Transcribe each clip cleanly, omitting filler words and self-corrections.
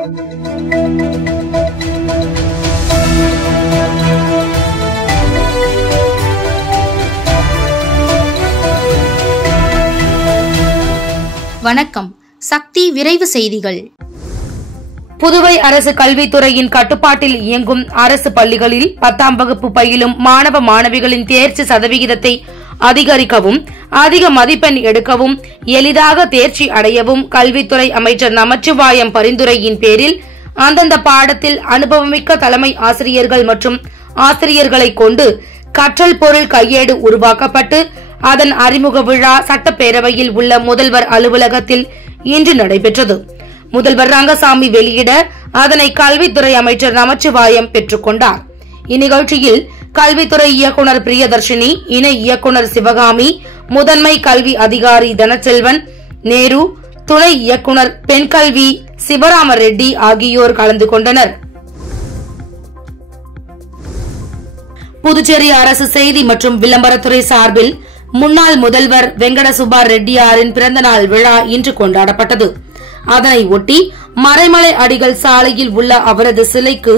வணக்கம். சக்தி விரைவு செய்திகள். புதுவை அரசு கல்வித்துறையின் கட்டுப்பாட்டில் இயங்கும் அரசு பள்ளிகளில் 10ஆம் வகுப்பு பயிலும் மாணவ மாணவிகளின் தேர்ச்சி சதவிகிதத்தை அதிகரிக்கவும், அதிக மதிப்பெண் எடுக்கவும், எளிதாக தேர்ச்சி அடையவும் கல்வித்துறை அமைச்சர் நமச்சிவாயம் பரிந்துரையின் பேரில் அந்தந்த பாடத்தில் அனுபவமிக்க தலைமை ஆசிரியர்கள் மற்றும் ஆசிரியர்களை கொண்டு கற்றல் பொருள் கையேடு உருவாக்கப்பட்டு அதன் அறிமுக விழா சட்டப்பேரவையில் உள்ள முதல்வர் அலுவலகத்தில் இன்று நடைபெற்றது. முதல்வர் ரங்கசாமி வெளியிட அதனை கல்வித்துறை அமைச்சர் நமச்சிவாயம் பெற்றுக் கொண்டார். இந்நிகழ்ச்சியில் கல்வித்துறை இயக்குநர் பிரியதர்ஷினி, இணை இயக்குநர் சிவகாமி, முதன்மை கல்வி அதிகாரி தனசெல்வன், நேரு, துணை இயக்குநர் பெண் கல்வி சிவராம ரெட்டி ஆகியோர் கலந்து கொண்டனர். புதுச்சேரி அரசு செய்தி மற்றும் விளம்பரத்துறை சார்பில் முன்னாள் முதல்வர் வெங்கட சுப்பா ரெட்டியாரின் பிறந்தநாள் விழா இன்று கொண்டாடப்பட்டது. அதனை ஒட்டி மறைமலை அடிகள் சாலையில் உள்ள அவரது சிலைக்கு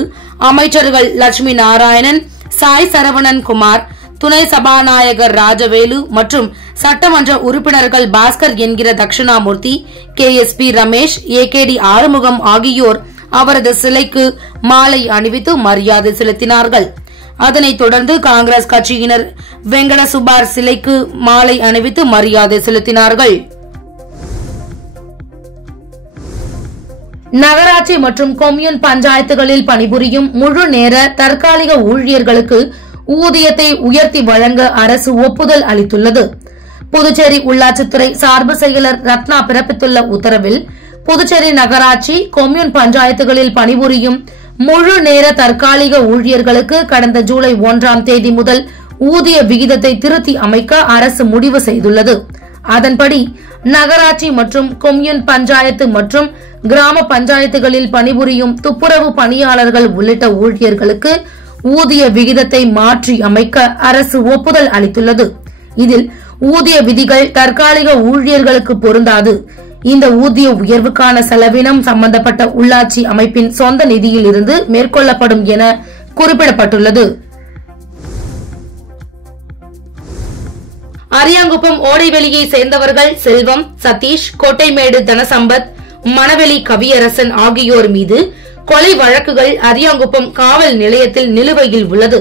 அமைச்சர்கள் லட்சுமி நாராயணன், சாய் சரவணன் குமார், துணை சபாநாயகர் ராஜவேலு மற்றும் சட்டமன்ற உறுப்பினர்கள் பாஸ்கர் என்கிற தட்சிணாமூர்த்தி, KSP ரமேஷ், AKD ஆறுமுகம் ஆகியோர் அவரது சிலைக்கு மாலை அணிவித்து மரியாதை செலுத்தினார்கள். அதனைத் தொடர்ந்து காங்கிரஸ் கட்சியினர் வெங்கட சுப்பார் சிலைக்கு மாலை அணிவித்து மரியாதை செலுத்தினார்கள். நகராட்சி மற்றும் கொம்யூன் பஞ்சாயத்துகளில் பணிபுரியும் முழு நேர தற்காலிக ஊழியர்களுக்கு ஊதியத்தை உயர்த்தி வழங்க அரசு ஒப்புதல் அளித்துள்ளது. புதுச்சேரி உள்ளாட்சித்துறை சார்பு செயலர் ரத்னா பிறப்பித்துள்ள உத்தரவில் புதுச்சேரி நகராட்சி, கொம்யூன் பஞ்சாயத்துகளில் பணிபுரியும் முழு நேர தற்காலிக ஊழியர்களுக்கு கடந்த ஜூலை 1ஆம் தேதி முதல் ஊதிய விகிதத்தை திருத்தி அமைக்க அரசு முடிவு செய்துள்ளது. அதன்படி நகராட்சி மற்றும் கொம்யூன் பஞ்சாயத்து மற்றும் கிராம பஞ்சாயத்துகளில் பணிபுரியும் துப்புரவு பணியாளர்கள் உள்ளிட்ட ஊழியர்களுக்கு ஊதிய விகிதத்தை மாற்றி அமைக்க அரசு ஒப்புதல் அளித்துள்ளது. இதில் ஊதிய விதிகள் தற்காலிக ஊழியர்களுக்கு பொருந்தாது. இந்த ஊதிய உயர்வுக்கான செலவினம் சம்பந்தப்பட்ட உள்ளாட்சி அமைப்பின் சொந்த நிதியில் இருந்து மேற்கொள்ளப்படும் என குறிப்பிடப்பட்டுள்ளது. அரியாங்குப்பம் ஓடைவெளியை சேர்ந்தவர்கள் செல்வம், சதீஷ், கோட்டைமேடு தனசம்பத், மணவெளி கவியரசன் ஆகியோர் மீது கொலை வழக்குகள் அரியாங்குப்பம் காவல் நிலையத்தில் நிலுவையில் உள்ளது.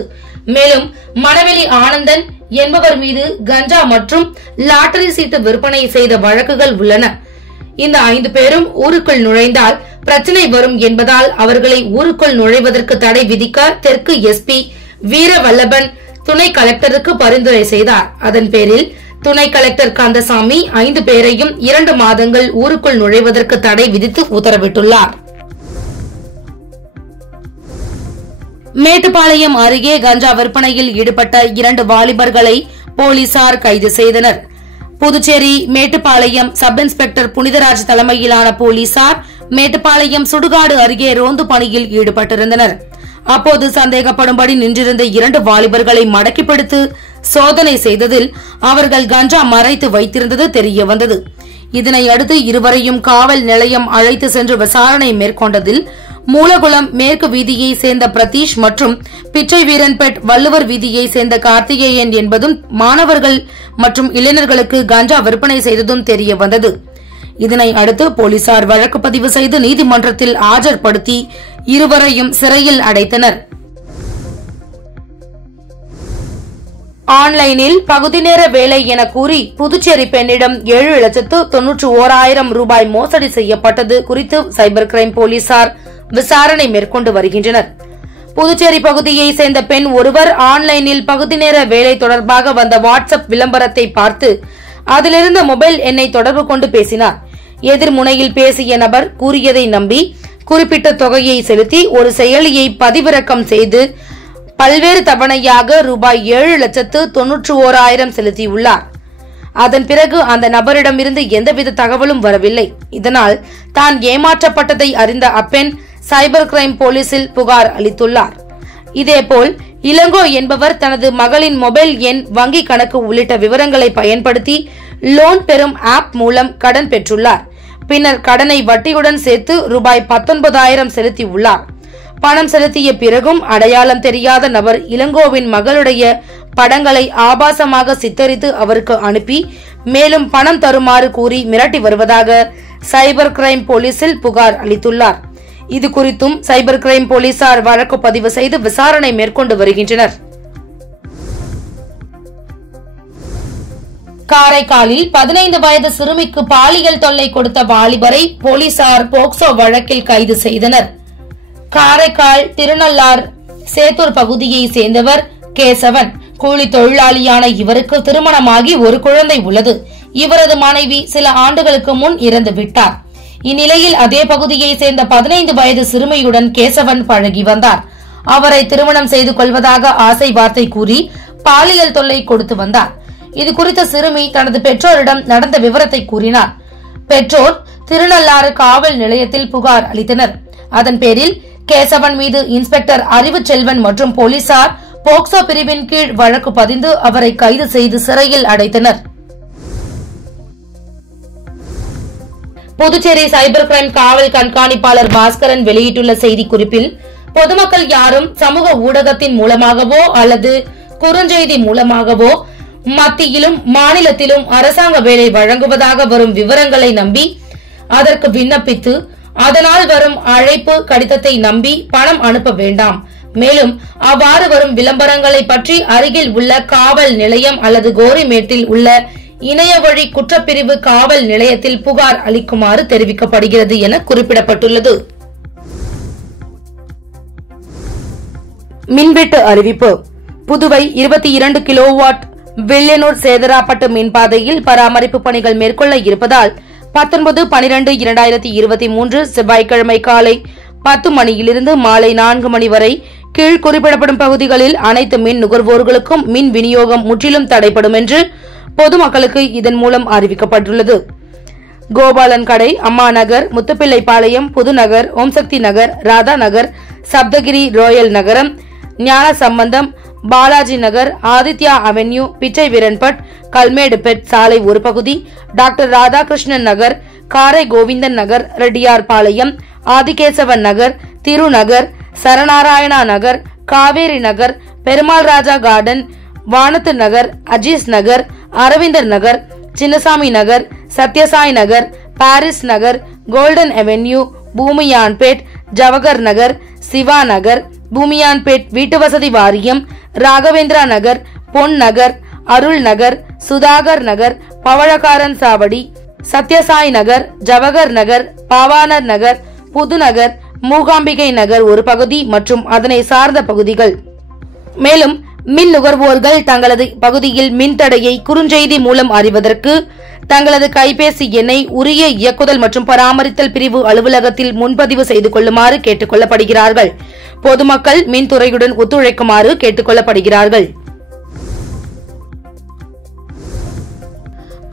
மேலும் மணவெளி ஆனந்தன் என்பவர் மீது கஞ்சா மற்றும் லாட்டரி சீட்டு விற்பனை செய்த வழக்குகள் உள்ளன. இந்த 5 பேரும் ஊருக்குள் நுழைந்தால் பிரச்சனை வரும் என்பதால் அவர்களை ஊருக்குள் நுழைவதற்கு தடை விதிக்க தெற்கு SP வீரவல்லபன் துணை கலெக்டருக்கு பரிந்துரை செய்தார். அதன் பேரில் துணை கலெக்டர் கந்தசாமி 5 பேரையும் 2 மாதங்கள் ஊருக்குள் நுழைவதற்கு தடை விதித்து உத்தரவிட்டுள்ளார். மேட்டுப்பாளையம் அருகே கஞ்சா விற்பனையில் ஈடுபட்ட 2 வாலிபர்களை போலீசார் கைது செய்தனர். புதுச்சேரி மேட்டுப்பாளையம் சப் இன்ஸ்பெக்டர் புனிதராஜ் தலைமையிலான போலீசார் மேட்டுப்பாளையம் சுடுகாடு அருகே ரோந்து பணியில் ஈடுபட்டிருந்தனர். அப்போது சந்தேகப்படும்படி நின்றிருந்த 2 வாலிபர்களை மடக்கி பிடித்து சோதனை செய்ததில் அவர்கள் கஞ்சா மறைத்து வைத்திருந்தது தெரியவந்தது. இதனை அடுத்து இருவரையும் காவல் நிலையம் அழைத்து சென்று விசாரணை மேற்கொண்டதில் மூலகுளம் மேற்கு வீதியை சேர்ந்த பிரதீஷ் மற்றும் பிச்சை வீரன்பேட் வள்ளுவர் வீதியை சேர்ந்த கார்த்திகேயன் என்பதும் மாணவர்கள் மற்றும் இளைஞர்களுக்கு கஞ்சா விற்பனை செய்ததும் தெரியவந்தது. இதனை அடுத்து போலீசார் வழக்கு பதிவு செய்து நீதிமன்றத்தில் ஆஜர்படுத்தி இருவரையும் சிறையில் அடைத்தனர். ஆன்லைனில் பகுதி நேர வேலை என கூறி புதுச்சேரி பெண்ணிடம் 7,91,000 ரூபாய் மோசடி செய்யப்பட்டது குறித்து சைபர் கிரைம் போலீசார் விசாரணை மேற்கொண்டு வருகின்றனர். புதுச்சேரி பகுதியை சேர்ந்த பெண் ஒருவர் ஆன்லைனில் பகுதி நேர வேலை தொடர்பாக வந்த வாட்ஸ்அப் விளம்பரத்தை பார்த்து அதிலிருந்த மொபைல் எண்ணை தொடர்பு கொண்டு பேசினார். எதிர்முனையில் பேசிய நபர் கூறியதை நம்பி குறிப்பிட்ட தொகையை செலுத்தி ஒரு செயலியை பதிவிறக்கம் செய்து பல்வேறு தவணையாக ரூபாய் 7,91,000 செலுத்தியுள்ளார். அதன் பிறகு அந்த நபரிடமிருந்து எந்தவித தகவலும் வரவில்லை. இதனால் தான் ஏமாற்றப்பட்டதை அறிந்த அப்பெண் சைபர் கிரைம் போலீசில் புகார் அளித்துள்ளார். இதேபோல் இளங்கோ என்பவர் தனது மகளின் மொபைல் எண், வங்கி கணக்கு உள்ளிட்ட விவரங்களை பயன்படுத்தி லோன் பெறும் ஆப் மூலம் கடன் பெற்றுள்ளார். பின்னர் கடனை வட்டியுடன் சேர்த்து ரூபாய் 19,000 செலுத்தியுள்ளார். பணம் செலுத்திய பிறகும் அடையாளம் தெரியாத நபர் இளங்கோவின் மகளுடைய படங்களை ஆபாசமாக சித்தரித்து அவருக்கு அனுப்பி மேலும் பணம் தருமாறு கூறி மிரட்டி வருவதாக சைபர் கிரைம் போலீசில் புகார் அளித்துள்ளார். இது குறித்தும் சைபர் கிரைம் போலீசார் வழக்கு பதிவு செய்து விசாரணை மேற்கொண்டு வருகின்றனர். காரைக்காலில் 15 வயது சிறுமிக்கு பாலியல் தொல்லை கொடுத்த வாலிபரை போலீசார் போக்சோ வழக்கில் கைது செய்தனர். காரைக்கால் திருநள்ளார் சேத்தூர் பகுதியை சேர்ந்தவர் கேசவன். கூலி தொழிலாளியான இவருக்கு திருமணமாகி ஒரு குழந்தை உள்ளது. இவரது மனைவி சில ஆண்டுகளுக்கு முன் இறந்து விட்டார். இந்நிலையில் அதே பகுதியை சேர்ந்த 15 வயது சிறுமியுடன் கேசவன் பழகி வந்தார். அவரை திருமணம் செய்து கொள்வதாக ஆசை வார்த்தை கூறி பாலியல் தொல்லை கொடுத்து வந்தார். இது குறித்த சிறுமி தனது பெற்றோரிடம் நடந்த விவரத்தை கூறினார். பெற்றோர் திருநள்ளாறு காவல் நிலையத்தில் புகார் அளித்தனர். அதன் பேரில் கேசவன் மீது இன்ஸ்பெக்டர் அறிவுச்செல்வன் மற்றும் போலீசார் போக்சோ பிரிவின் கீழ் வழக்கு பதிந்து அவரை கைது செய்து சிறையில் அடைத்தனர். புதுச்சேரி சைபர் கிரைம் காவல் கண்காணிப்பாளர் பாஸ்கரன் வெளியிட்டுள்ள செய்திக்குறிப்பில், பொதுமக்கள் யாரும் சமூக ஊடகத்தின் மூலமாகவோ அல்லது குறுஞ்செய்தி மூலமாகவோ மத்தியிலும் மாநிலத்திலும் அரசாங்க வேலை வழங்குவதாக வரும் விவரங்களை நம்பி அதற்கு விண்ணப்பித்து அதனால் வரும் அழைப்பு கடிதத்தை நம்பி பணம் அனுப்ப வேண்டாம். மேலும் அவ்வாறு வரும் விளம்பரங்களை பற்றி அருகில் உள்ள காவல் நிலையம் அல்லது கோரிமேட்டில் உள்ள இணைய வழி குற்றப்பிரிவு காவல் நிலையத்தில் புகார் அளிக்குமாறு தெரிவிக்கப்படுகிறது என குறிப்பிடப்பட்டுள்ளது. மின்வெட்டு அறிவிப்பு. புதுவை 22 கிலோவாட் வில்லியனூர் சேதராப்பட்டு மின்பாதையில் பராமரிப்பு பணிகள் மேற்கொள்ள இருப்பதால் 19/12/2023 செவ்வாய்க்கிழமை காலை 10 மணியிலிருந்து மாலை 4 மணி வரை கீழ் குறிப்பிடப்படும் பகுதிகளில் அனைத்து மின் நுகர்வோர்களுக்கும் மின் விநியோகம் முற்றிலும் தடைப்படும் என்று பொதுமக்களுக்கு இதன் மூலம் அறிவிக்கப்பட்டுள்ளது. கோபாலன் கடை, அம்மா நகர், முத்துப்பிள்ளைப்பாளையம், புதுநகர், ஓம்சக்தி நகர், ராதா நகர், சப்தகிரி ராயல் நகரம், ஞான சம்பந்தம், பாலாஜி நகர், ஆதித்யா அவென்யூ, பிச்சை வீரன்பட், கல்மேடுபெட் சாலை ஒரு பகுதி, டாக்டர் ராதாகிருஷ்ணன் நகர், காரை கோவிந்தன் நகர், ரெட்டியார் பாளையம், ஆதிகேசவன் நகர், திருநகர், சரணாராயணா நகர், காவேரி நகர், பெருமாள் ராஜா கார்டன், வானத்து நகர், அஜீஸ் நகர், அரவிந்தர் நகர், சின்னசாமி நகர், சத்யசாய் நகர், பாரிஸ் நகர், கோல்டன் அவென்யூ, பூமியான்பேட், ஜவஹர் நகர், சிவா நகர், பூமியான்பேட் வீட்டுவசதி வாரியம், ராகவேந்திரா நகர், பொன் நகர், அருள் நகர், சுதாகர் நகர், பவழக்காரன் சாவடி, சத்யசாய் நகர், ஜவஹர் நகர், பாவானர் நகர், புதுநகர், மூகாம்பிகை நகர் ஒரு பகுதி மற்றும் அதனை சார்ந்த பகுதிகள். மேலும் மின் நுகர்வோர்கள் தங்களது பகுதியில் மின்தடையை குறுஞ்செய்தி மூலம் அறிவதற்கு தங்களது கைபேசி எண்ணை உரிய இயக்குதல் மற்றும் பராமரித்தல் பிரிவு அலுவலகத்தில் முன்பதிவு செய்து கொள்ளுமாறு கேட்டுக் கொள்ளப்படுகிறார்கள். பொதுமக்கள் மின்துறையுடன் ஒத்துழைக்குமாறு கேட்டுக் கொள்ளப்படுகிறார்கள்.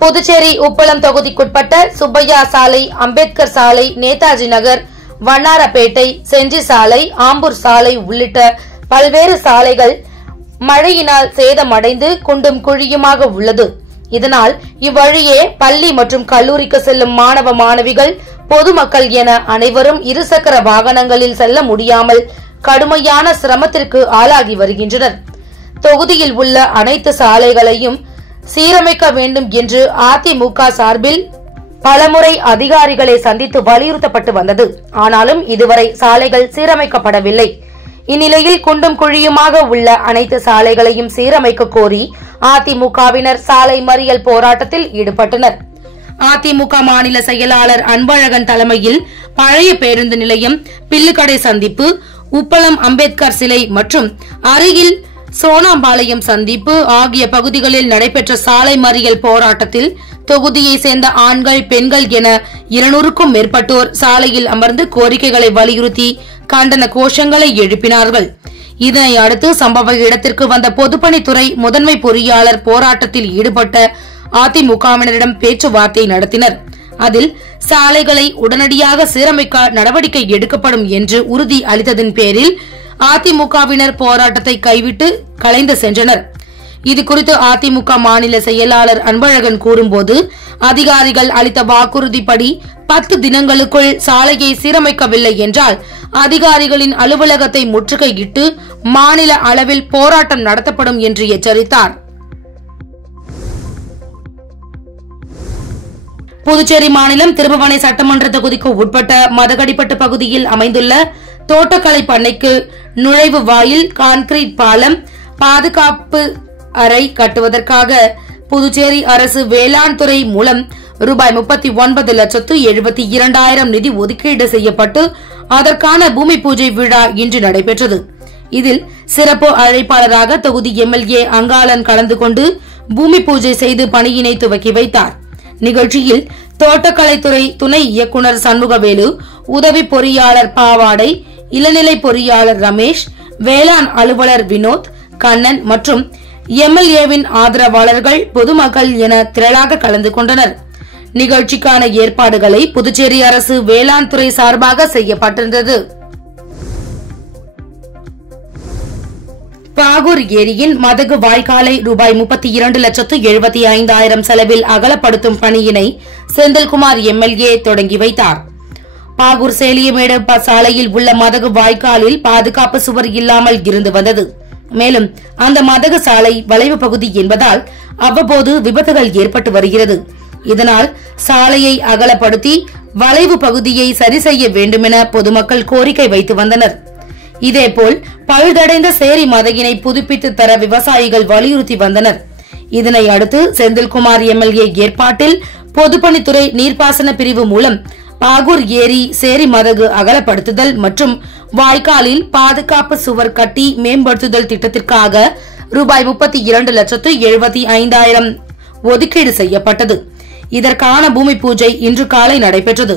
புதுச்சேரி உப்பளம் தொகுதிக்குட்பட்ட சுப்பையா சாலை, அம்பேத்கர் சாலை, நேதாஜி நகர், வண்ணாரப்பேட்டை, செஞ்சி சாலை, ஆம்பூர் சாலை உள்ளிட்ட பல்வேறு சாலைகள் மழையினால் சேதமடைந்து குண்டும் குழியுமாக உள்ளது. இதனால் இவ்வழியே பள்ளி மற்றும் கல்லூரிக்கு செல்லும் மாணவ மாணவிகள், பொதுமக்கள் என அனைவரும் இருசக்கர வாகனங்களில் செல்ல முடியாமல் கடுமையான சிரமத்திற்கு ஆளாகி வருகின்றனர். தொகுதியில் உள்ள அனைத்து சாலைகளையும் சீரமைக்க வேண்டும் என்று அதிமுக சார்பில் பலமுறை அதிகாரிகளை சந்தித்து வலியுறுத்தப்பட்டு வந்தது. ஆனாலும் இதுவரை சாலைகள் சீரமைக்கப்படவில்லை. இந்நிலையில் குண்டும் குழியுமாக உள்ள அனைத்து சாலைகளையும் சீரமைக்க கோரி அதிமுகவினர் சாலை மறியல் போராட்டத்தில் ஈடுபட்டனர். அதிமுக மாநில செயலாளர் அன்பழகன் தலைமையில் பழைய பேருந்து நிலையம், பில்லுக்கடை சந்திப்பு, உப்பளம் அம்பேத்கர் சிலை மற்றும் அருகில் சோனாம்பாளையம் சந்திப்பு ஆகிய பகுதிகளில் நடைபெற்ற சாலை மறியல் போராட்டத்தில் தொகுதியை சேர்ந்த ஆண்கள், பெண்கள் என 200க்கும் மேற்பட்டோர் சாலையில் அமர்ந்து கோரிக்கைகளை வலியுறுத்தி கண்டன கோஷங்களை எழுப்பினார்கள். இதனை அடுத்து சம்பவ இடத்திற்கு வந்த பொதுப்பணித்துறை முதன்மை பொறியாளர் போராட்டத்தில் ஈடுபட்ட அதிமுகவினரிடம் பேச்சுவார்த்தை நடத்தினர். அதில் சாலைகளை உடனடியாக சீரமைக்க நடவடிக்கை எடுக்கப்படும் என்று உறுதி அளித்ததன் பேரில் அதிமுகவினர் போராட்டத்தை கைவிட்டு கலைந்து சென்றனர். இதுகுறித்து அதிமுக மாநில செயலாளர் அன்பழகன் கூறும்போது, அதிகாரிகள் அளித்த வாக்குறுதிப்படி 10 தினங்களுக்குள் சாலையை சீரமைக்கவில்லை என்றால் அதிகாரிகளின் அலுவலகத்தை முற்றுகையிட்டு மாநில அளவில் போராட்டம் நடத்தப்படும் என்று எச்சரித்தார். புதுச்சேரி மாநிலம் திருபுவனை சட்டமன்ற தொகுதிக்கு உட்பட்ட மதகடிப்பட்டு பகுதியில் அமைந்துள்ள தோட்டக்கலை பண்ணைக்கு நுழைவு வாயில், கான்கிரீட் பாலம், பாதுகாப்பு அறை கட்டுவதற்காக புதுச்சேரி அரசு வேளாண் துறை மூலம் ரூபாய் 39,72,000 நிதி ஒதுக்கீடு செய்யப்பட்டு அதற்கான பூமி பூஜை விழா இன்று நடைபெற்றது. இதில் சிறப்பு அழைப்பாளராக தொகுதி எம்எல்ஏ அங்காளன் கலந்து கொண்டு பூமி பூஜை செய்து பணியினை துவக்கி வைத்தார். நிகழ்ச்சியில் தோட்டக்கலைத்துறை துணை இயக்குநர் சண்முகவேலு, உதவி பொறியாளர் பாவாடை, இளநிலை பொறியாளர் ரமேஷ், வேளாண் அலுவலர் வினோத், கண்ணன் மற்றும் எம்எல்ஏவின் ஆதரவாளர்கள், பொதுமக்கள் என திரளாக கலந்து கொண்டனர். நிகழ்ச்சிக்கான ஏற்பாடுகளை புதுச்சேரி அரசு வேளாண் துறை சார்பாக செய்யப்பட்டிருந்தது. பாகூர் ஏரியின் மதகு வாய்க்காலை ரூபாய் 32,75,000 செலவில் அகலப்படுத்தும் பணியினை செந்தில்குமார் எம்எல்ஏ தொடங்கி வைத்தார். பாகூர் சேலியமேடு சாலையில் உள்ள மதகு வாய்க்காலில் பாதுகாப்பு சுவர் இல்லாமல் இருந்து வந்தது. மேலும் அந்த மதகு சாலை வளைவு பகுதி என்பதால் அவ்வப்போது விபத்துகள் ஏற்பட்டு வருகிறது. இதனால் சாலையை அகலப்படுத்தி வளைவு பகுதியை சரி செய்ய வேண்டுமென பொதுமக்கள் கோரிக்கை வைத்து வந்தனர். இதேபோல் பழுதடைந்த சேரி மதகினை புதுப்பித்து தர விவசாயிகள் வலியுறுத்தி வந்தனர். இதனை அடுத்து செந்தில்குமார் எம்எல்ஏ ஏற்பாட்டில் பொதுப்பணித்துறை நீர்ப்பாசன பிரிவு மூலம் பாகூர் ஏரி சேரி மதகு அகலப்படுத்துதல் மற்றும் வாய்க்காலில் பாதுகாப்பு சுவர் கட்டி மேம்படுத்துதல் திட்டத்திற்காக ரூபாய் 32,75,000 ஒதுக்கீடு செய்யப்பட்டது. இதற்கான பூமி பூஜை இன்று காலை நடைபெற்றது.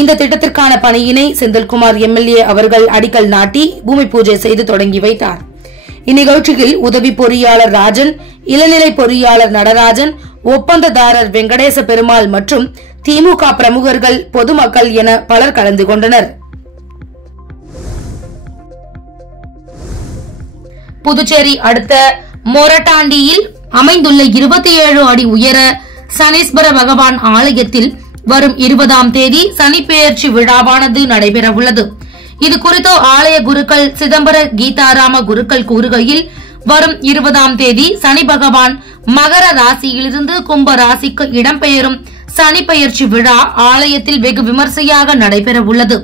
இந்த திட்டத்திற்கான பணியினை செந்தில்குமார் எம்எல்ஏ அவர்கள் அடிக்கல் நாட்டி பூமி பூஜை செய்து தொடங்கி வைத்தார். இந்நிகழ்ச்சியில் உதவி பொறியாளர் ராஜன், இளநிலை பொறியாளர் நடராஜன், ஒப்பந்ததாரர் வெங்கடேச பெருமாள் மற்றும் திமுக பிரமுகர்கள், பொதுமக்கள் என பலர் கலந்து கொண்டனர். புதுச்சேரி அடுத்த மொரட்டாண்டியில் அமைந்துள்ள 27 அடி உயர சனீஸ்வர பகவான் ஆலயத்தில் வரும் 20ஆம் தேதி சனிப்பெயர்ச்சி விழாவானது நடைபெறவுள்ளது. இது குறித்து ஆலய குருக்கள் சிதம்பர கீதாராம குருக்கள் கூறுகையில், வரும் 20ஆம் தேதி சனி பகவான் மகர ராசியிலிருந்து கும்ப ராசிக்கு இடம்பெயரும் சனிப்பெயர்ச்சி விழா ஆலயத்தில் வெகு விமர்சையாக நடைபெறவுள்ளது.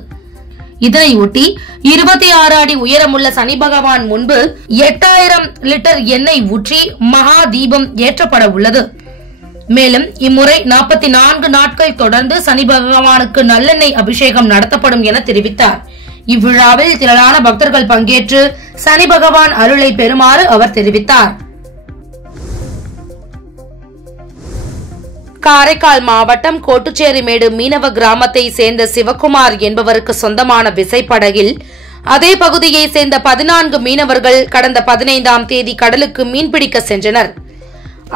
இதனையொட்டி 26 அடி உயரமுள்ள சனி பகவான் முன்பு 8000 லிட்டர் எண்ணெய் ஊற்றி மகா தீபம் ஏற்றப்பட உள்ளது. மேலும் இம்முறை 44 நாட்கள் தொடர்ந்து சனி பகவானுக்கு நல்லெண்ணெய் அபிஷேகம் நடத்தப்படும் என தெரிவித்தார். இவ்விழாவில் திரளான பக்தர்கள் பங்கேற்று சனி பகவான் அருளை பெறுமாறு அவர் தெரிவித்தார். காரைக்கால் மாவட்டம் கோட்டுச்சேரிமேடு மீனவ கிராமத்தை சேர்ந்த சிவகுமார் என்பவருக்கு சொந்தமான விசைப்படகில் அதே பகுதியை சேர்ந்த 14 மீனவர்கள் கடந்த 15ஆம் தேதி கடலுக்கு மீன்பிடிக்க சென்றனர்.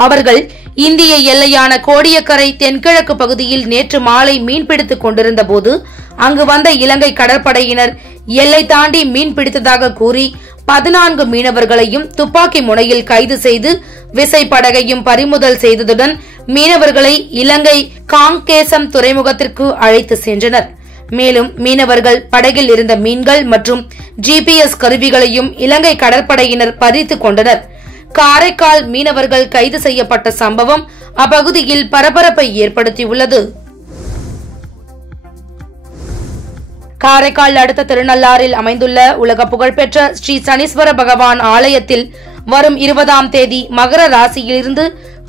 அவர்கள் இந்திய எல்லையான கோடியக்கரை தென்கிழக்கு பகுதியில் நேற்று மாலை மீன்பிடித்துக் கொண்டிருந்த போது அங்கு வந்த இலங்கை கடற்படையினர் எல்லை தாண்டி மீன்பிடித்ததாக கூறி 14 மீனவர்களையும் துப்பாக்கி முனையில் கைது செய்து விசைப்படகையும் பறிமுதல் செய்ததுடன் மீனவர்களை இலங்கை காங்கேசம் துறைமுகத்திற்கு அழைத்து சென்றனர். மேலும் மீனவர்கள் படகில் இருந்த மீன்கள் மற்றும் ஜிபிஎஸ் கருவிகளையும் இலங்கை கடற்படையினர் பறித்துக் கொண்டனர். காரைக்கால் மீனவர்கள் கைது செய்யப்பட்ட சம்பவம் அப்பகுதியில் பரபரப்பை ஏற்படுத்தியுள்ளது. காரைக்கால் அடுத்த திருநள்ளாறில் அமைந்துள்ள உலக புகழ்பெற்ற ஸ்ரீ சனீஸ்வர பகவான் ஆலயத்தில் வரும் 20ஆம் தேதி மகர ராசியிலிருந்து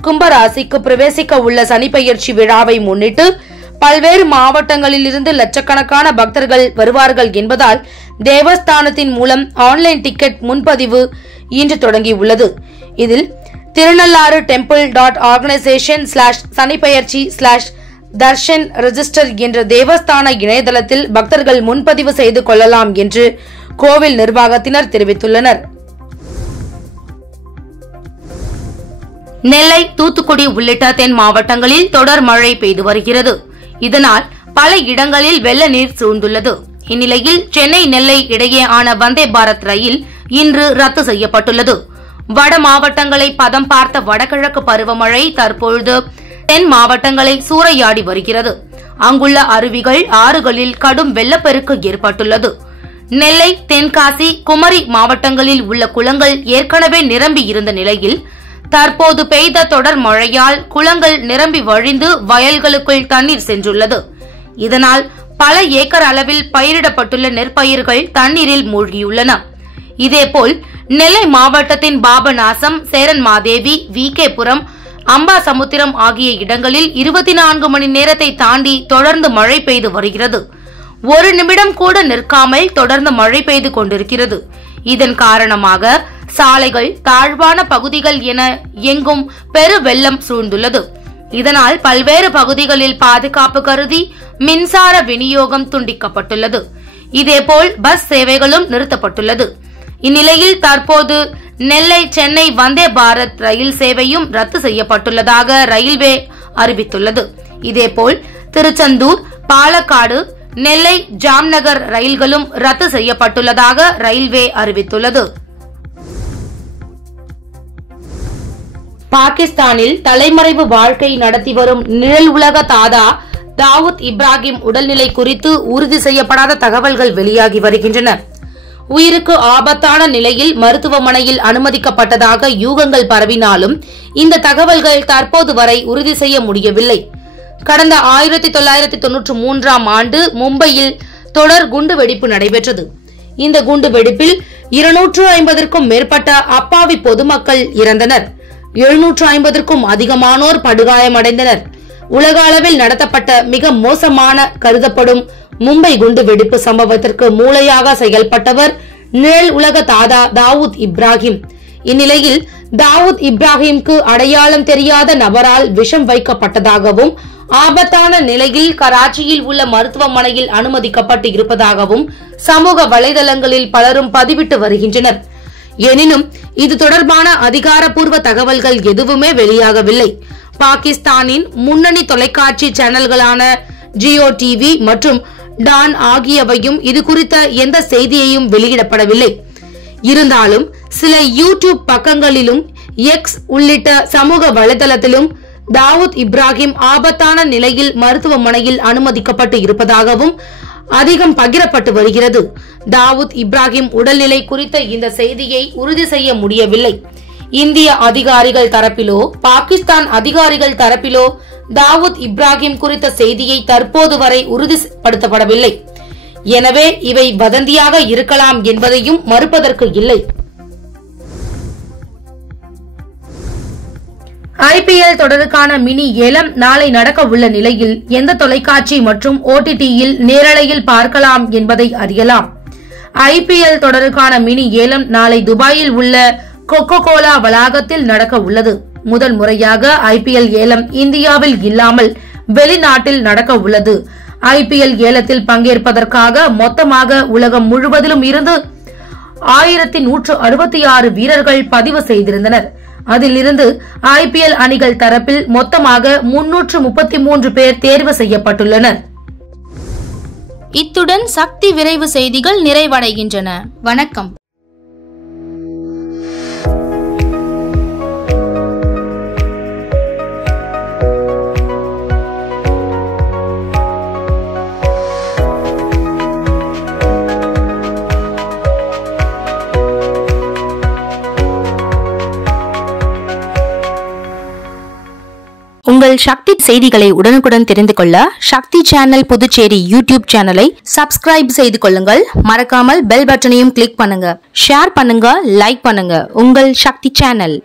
கும்ப ராசிக்கு பிரவேசிக்க உள்ள சனிப்பெயர்ச்சி விழாவை முன்னிட்டு பல்வேறு மாவட்டங்களில் இருந்து லட்சக்கணக்கான பக்தர்கள் வருவார்கள் என்பதால் தேவஸ்தானத்தின் மூலம் ஆன்லைன் டிக்கெட் முன்பதிவு இன்று தொடங்கியுள்ளது. இதில் திருநள்ளாறு temple.organization/சனிப்பெயர்ச்சி/தர்ஷன் ரெஜிஸ்டர் என்ற தேவஸ்தான இணையதளத்தில் பக்தர்கள் முன்பதிவு செய்து கொள்ளலாம் என்று கோவில் நிர்வாகத்தினர் தெரிவித்துள்ளனர். நெல்லை, தூத்துக்குடி உள்ளிட்ட தென் மாவட்டங்களில் தொடர் மழை பெய்து வருகிறது. இதனால் பல இடங்களில் வெள்ள நீர் சூழ்ந்துள்ளது. இந்நிலையில் சென்னை நெல்லை இடையேயான வந்தே பாரத் ரயில் இன்று ரத்து செய்யப்பட்டுள்ளது. வட மாவட்டங்களை பதம் பார்த்த வடகிழக்கு பருவமழை தற்பொழுது தென் மாவட்டங்களை சூறையாடி வருகிறது. அங்குள்ள அருவிகள், ஆறுகளில் கடும் வெள்ளப்பெருக்கு ஏற்பட்டுள்ளது. நெல்லை, தென்காசி, குமரி மாவட்டங்களில் உள்ள குளங்கள் ஏற்கனவே நிரம்பி இருந்த நிலையில் தற்போது பெய்த தொடர் மழையால் குளங்கள் நிரம்பி வழிந்து வயல்களுக்குள் தண்ணீர் சென்றுள்ளது. இதனால் பல ஏக்கர் அளவில் பயிரிடப்பட்டுள்ள நெற்பயிர்கள் தண்ணீரில் மூழ்கியுள்ளன. இதேபோல் நெல்லை மாவட்டத்தின் பாபநாசம், சேரன்மாதேவி, விகேபுரம், அம்பாசமுத்திரம் ஆகிய இடங்களில் 24 மணி நேரத்தை தாண்டி தொடர்ந்து மழை பெய்து வருகிறது. ஒரு நிமிடம் கூட நிற்காமல் தொடர்ந்து மழை பெய்து கொண்டிருக்கிறது. இதன் காரணமாக சாலைகள், தாழ்வான பகுதிகள் என எங்கும் பெரு வெள்ளம் சூழ்ந்துள்ளது. இதனால் பல்வேறு பகுதிகளில் பாதுகாப்பு கருதி மின்சார விநியோகம் துண்டிக்கப்பட்டுள்ளது. இதேபோல் பஸ் சேவைகளும் நிறுத்தப்பட்டுள்ளது. இந்நிலையில் தற்போது நெல்லை, சென்னை வந்தே பாரத் ரயில் சேவையும் ரத்து செய்யப்பட்டுள்ளதாக ரயில்வே அறிவித்துள்ளது. இதேபோல் திருச்செந்தூர், பாலக்காடு, நெல்லை, ஜாம்நகர் ரயில்களும் ரத்து செய்யப்பட்டுள்ளதாக ரயில்வே அறிவித்துள்ளது. பாகிஸ்தானில் தலைமறைவு வாழ்க்கை நடத்தி வரும் நிழல் உலக தாதா தாவூத் இப்ராஹிம் உடல்நிலை குறித்து உறுதி செய்யப்படாத தகவல்கள் வெளியாகி வருகின்றன. உயிருக்கு ஆபத்தான நிலையில் மருத்துவமனையில் அனுமதிக்கப்பட்டதாக யூகங்கள் பரவினாலும் இந்த தகவல்கள் தற்போது வரை உறுதி செய்ய முடியவில்லை. கடந்த 1993ஆம் ஆண்டு மும்பையில் தொடர் குண்டுவெடிப்பு நடைபெற்றது. இந்த குண்டுவெடிப்பில் 250க்கும் மேற்பட்ட அப்பாவி பொதுமக்கள் இறந்தனர். 750க்கும் அதிகமானோர் படுகாயமடைந்தனர். உலக அளவில் நடத்தப்பட்ட மிக மோசமான கருதப்படும் மும்பை குண்டு வெடிப்பு சம்பவத்திற்கு மூளையாக செயல்பட்டவர் நிழல் உலக தாதா தாவூத் இப்ராஹிம். இந்நிலையில் தாவூத் இப்ராஹிம்க்கு அடையாளம் தெரியாத நபரால் விஷம் வைக்கப்பட்டதாகவும் ஆபத்தான நிலையில் கராச்சியில் உள்ள மருத்துவமனையில் அனுமதிக்கப்பட்டு இருப்பதாகவும் சமூக வலைதளங்களில் பலரும் பதிவிட்டு வருகின்றனர். எனினும் இது தொடர்பான அதிகாரப்பூர்வ தகவல்கள் எதுவுமே வெளியாகவில்லை. பாகிஸ்தானின் முன்னணி தொலைக்காட்சி சேனல்களான ஜியோ டிவி மற்றும் டான் ஆகியவையும் இது குறித்த எந்த செய்தியையும் வெளியிடப்படவில்லை. இருந்தாலும் சில யூடியூப் பக்கங்களிலும் எக்ஸ் உள்ளிட்ட சமூக வலைதளத்திலும் தாவூத் இப்ராஹிம் ஆபத்தான நிலையில் மருத்துவமனையில் அனுமதிக்கப்பட்டு இருப்பதாகவும் அதிகம் பகிரப்பட்டு வருகிறது. தாவூத் இப்ராஹிம் உடல்நிலை குறித்த இந்த செய்தியை உறுதி செய்ய முடியவில்லை. இந்திய அதிகாரிகள் தரப்பிலோ பாகிஸ்தான் அதிகாரிகள் தரப்பிலோ தாவூத் இப்ராஹிம் குறித்த செய்தியை தற்போது வரை உறுதிப்படுத்தப்படவில்லை. எனவே இவை வதந்தியாக இருக்கலாம் என்பதையும் மறுப்பதற்கு இல்லை. ஐபிஎல் தொடருக்கான மினி ஏலம் நாளை நடக்க உள்ள நிலையில் எந்த தொலைக்காட்சி மற்றும் OTTயில் நேரலையில் பார்க்கலாம் என்பதை அறியலாம். ஐபிஎல் தொடருக்கான மினி ஏலம் நாளை துபாயில் உள்ள கோகோ கோலா வளாகத்தில் நடக்க உள்ளது. முதல் முறையாக ஐபிஎல் ஏலம் இந்தியாவில் இல்லாமல் வெளிநாட்டில் நடக்க உள்ளது. ஐபிஎல் ஏலத்தில் பங்கேற்பதற்காக மொத்தமாக உலகம் முழுவதிலும் இருந்து 1166 வீரர்கள் பதிவு செய்திருந்தனர். அதிலிருந்து ஐபிஎல் அணிகள் தரப்பில் மொத்தமாக 333 பேர் தேர்வு செய்யப்பட்டுள்ளனர். இத்துடன் சக்தி விரைவு செய்திகள் நிறைவடைகின்றன. வணக்கம். உங்கள் சக்தி செய்திகளை உடனுக்குடன் தெரிந்து கொள்ள சக்தி சேனல் புதுச்சேரி யூடியூப் சேனலை சப்ஸ்கிரைப் செய்து கொள்ளுங்கள். மறக்காமல் பெல் பட்டனையும் கிளிக் பண்ணுங்க, ஷேர் பண்ணுங்க, லைக் பண்ணுங்க. உங்கள் சக்தி சேனல்.